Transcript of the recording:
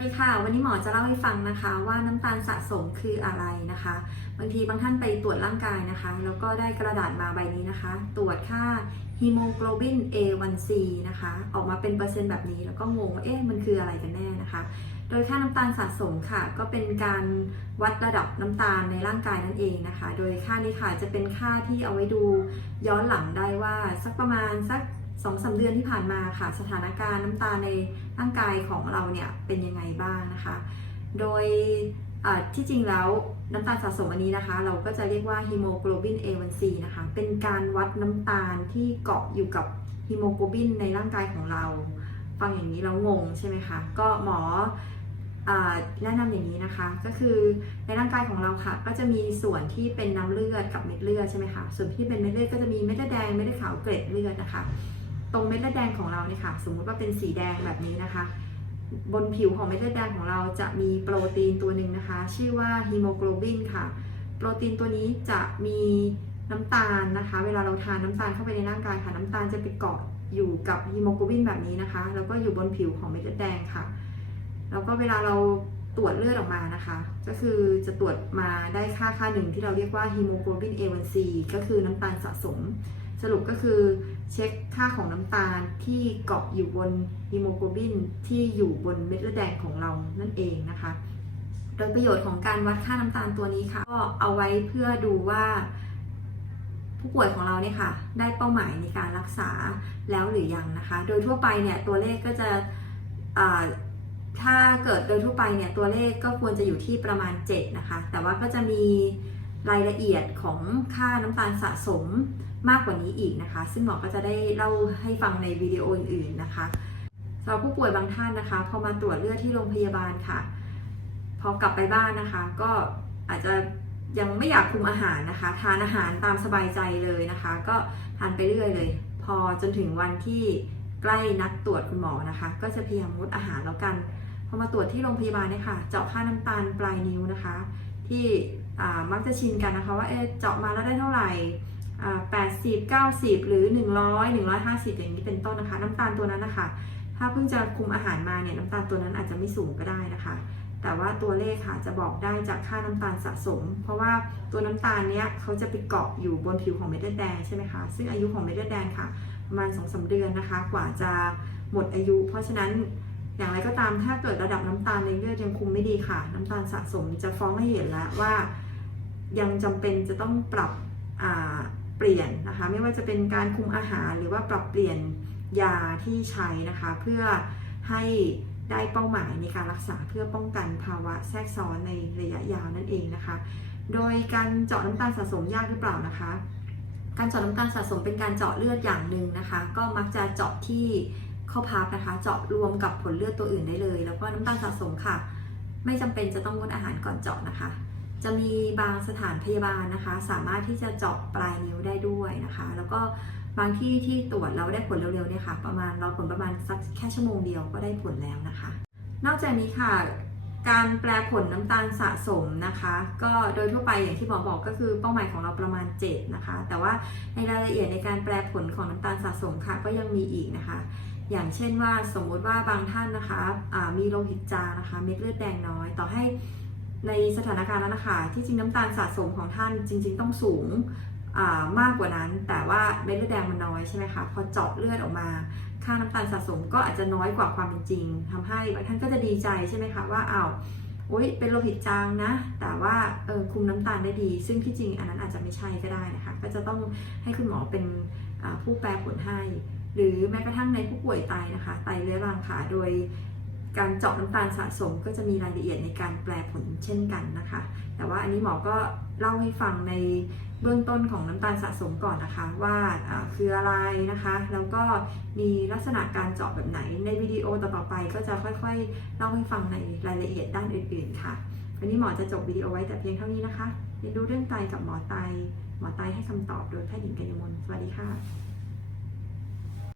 สวัสดีค่ะวันนี้หมอจะเล่าให้ฟังนะคะว่าน้ำตาลสะสมคืออะไรนะคะบางทีบางท่านไปตรวจร่างกายนะคะแล้วก็ได้กระดาษมาใบนี้นะคะตรวจค่าฮีโมโกลบิน A1C นะคะออกมาเป็นเปอร์เซ็นต์แบบนี้แล้วก็งงว่ามันคืออะไรกันแน่นะคะโดยค่าน้ำตาลสะสมค่ะก็เป็นการวัดระดับน้ำตาลในร่างกายนั่นเองนะคะโดยค่านี้ค่ะจะเป็นค่าที่เอาไว้ดูย้อนหลังได้ว่าสักประมาณสัก2-3 เดือนที่ผ่านมาค่ะสถานการณ์น้ำตาลในร่างกายของเราเนี่ยเป็นยังไงบ้างนะคะโดยที่จริงแล้วน้ำตาลสะสมอันนี้นะคะเราก็จะเรียกว่าฮีโมโกลบิน A1C นะคะเป็นการวัดน้ำตาลที่เกาะอยู่กับฮีโมโกลบินในร่างกายของเราฟังอย่างนี้แล้วงงใช่ไหมคะก็หมอแนะนำอย่างนี้นะคะก็คือในร่างกายของเราค่ะก็จะมีส่วนที่เป็นน้ำเลือดกับเม็ดเลือดใช่ไหมคะส่วนที่เป็นเม็ดเลือดก็จะมีเม็ดเลือดแดงเม็ดเลือดขาวเกล็ดเลือดนะคะตรงเม็ดเลือดแดงของเราเนี่ยค่ะสมมุติว่าเป็นสีแดงแบบนี้นะคะบนผิวของเม็ดเลือดแดงของเราจะมีโปรตีนตัวหนึ่งนะคะชื่อว่าฮีโมโกลบินค่ะโปรตีนตัวนี้จะมีน้ำตาลนะคะเวลาเราทานน้ำตาลเข้าไปในร่างกายค่ะน้ำตาลจะไปเกาะอยู่กับฮีโมโกลบินแบบนี้นะคะแล้วก็อยู่บนผิวของเม็ดเลือดแดงค่ะแล้วก็เวลาเราตรวจเลือดออกมานะคะก็คือจะตรวจมาได้ค่าหนึ่งที่เราเรียกว่าฮีโมโกลบิน A1C ก็คือน้ำตาลสะสมสรุปก็คือเช็คค่าของน้ำตาลที่เกาะอยู่บนฮีโมโกลบินที่อยู่บนเม็ดเลือดแดงของเรานั่นเองนะคะโดยประโยชน์ของการวัดค่าน้ำตาลตัวนี้ค่ะก็เอาไว้เพื่อดูว่าผู้ป่วยของเราเนี่ยค่ะได้เป้าหมายในการรักษาแล้วหรือยังนะคะโดยทั่วไปเนี่ยตัวเลขก็จะถ้าเกิดโดยทั่วไปเนี่ยตัวเลขก็ควรจะอยู่ที่ประมาณ7นะคะแต่ว่าก็จะมีรายละเอียดของค่าน้ำตาลสะสมมากกว่านี้อีกนะคะซึ่งหมอก็จะได้เล่าให้ฟังในวิดีโออื่นๆนะคะสำหรับผู้ป่วยบางท่านนะคะพอมาตรวจเลือดที่โรงพยาบาลค่ะพอกลับไปบ้านนะคะก็อาจจะยังไม่อยากคุมอาหารนะคะทานอาหารตามสบายใจเลยนะคะก็ทานไปเรื่อยเลยพอจนถึงวันที่ใกล้นัดตรวจคุณหมอนะคะก็จะพยายามงดอาหารแล้วกันพอมาตรวจที่โรงพยาบาลเนี่ยค่ะเจาะค่าน้ำตาลปลายนิ้วนะคะที่มักจะชินกันนะคะว่าเจาะมาแล้วได้เท่าไหร่80 90หรือ100 150อย่างนี้เป็นต้นนะคะน้ำตาลตัวนั้นนะคะถ้าเพิ่งจะคุมอาหารมาเนี่ยน้ำตาลตัวนั้นอาจจะไม่สูงก็ได้นะคะแต่ว่าตัวเลขค่ะจะบอกได้จากค่าน้ำตาลสะสมเพราะว่าตัวน้ำตาลเนี้ยเขาจะไปเกาะอยู่บนผิวของเม็ดเลือดแดงใช่ไหมคะซึ่งอายุของเม็ดเลือดแดงค่ะประมาณ 2-3 เดือนนะคะกว่าจะหมดอายุเพราะฉะนั้นอย่างไรก็ตามถ้าเกิดระดับน้ำตาลในเลือดยังคุมไม่ดีค่ะน้ำตาลสะสมจะฟ้องให้เห็นแล้วว่ายังจำเป็นจะต้องปรับเปลี่ยนนะคะไม่ว่าจะเป็นการคุมอาหารหรือว่าปรับเปลี่ยนยาที่ใช้นะคะเพื่อให้ได้เป้าหมายในการรักษาเพื่อป้องกันภาวะแทรกซ้อนในระยะยาวนั่นเองนะคะโดยการเจาะน้ำตาลสะสมยากหรือเปล่านะคะการเจาะน้ำตาลสะสมเป็นการเจาะเลือดอย่างหนึ่งนะคะก็มักจะเจาะที่ข้อพับนะคะเจาะรวมกับผลเลือดตัวอื่นได้เลยแล้วก็น้ำตาลสะสมค่ะไม่จำเป็นจะต้องงดอาหารก่อนเจาะนะคะจะมีบางสถานพยาบาลนะคะสามารถที่จะเจาะปลายนิ้วได้ด้วยนะคะแล้วก็บางที่ที่ตรวจแล้วได้ผลเร็วๆเนี่ยค่ะประมาณรอผลประมาณสักแค่ชั่วโมงเดียวก็ได้ผลแล้วนะคะนอกจากนี้ค่ะการแปลผลน้ำตาลสะสมนะคะก็โดยทั่วไปอย่างที่หมอบอกก็คือเป้าหมายของเราประมาณ7นะคะแต่ว่าในรายละเอียดในการแปลผลของน้ำตาลสะสมค่ะก็ยังมีอีกนะคะอย่างเช่นว่าสมมุติว่าบางท่านนะคะมีโลหิตจางนะคะเม็ดเลือดแดงน้อยต่อให้ในสถานการณ์นั้นนะคะที่จริงน้ำตาลสะสมของท่านจริงๆต้องสูงมากกว่านั้นแต่ว่าเม็ดเลือดแดงมันน้อยใช่ไหมคะพอเจาะเลือดออกมาค่าน้ำตาลสะสมก็อาจจะน้อยกว่าความเป็นจริงทำให้บางท่านก็จะดีใจใช่ไหมคะว่าเป็นโลหิตจางนะแต่ว่าคุมน้ำตาลได้ดีซึ่งที่จริงอันนั้นอาจจะไม่ใช่ก็ได้นะคะก็จะต้องให้คุณหมอเป็นผู้แปลผลให้หรือแม้กระทั่งในผู้ป่วยไตนะคะไตเรื้อรังค่ะโดยการเจาะน้ำตาลสะสมก็จะมีรายละเอียดในการแปลผลเช่นกันนะคะแต่ว่าอันนี้หมอก็เล่าให้ฟังในเบื้องต้นของน้ำตาลสะสมก่อนนะคะว่าคืออะไรนะคะแล้วก็มีลักษณะการเจาะแบบไหนในวิดีโอต่อๆไปก็จะค่อยๆเล่าให้ฟังในรายละเอียดด้านอื่นๆค่ะวันนี้หมอจะจบวิดีโอไว้แต่เพียงเท่านี้นะคะเรียนรู้เรื่องไตกับหมอไตให้คำตอบโดยแพทย์หญิงกัญญมลสวัสดีค่ะ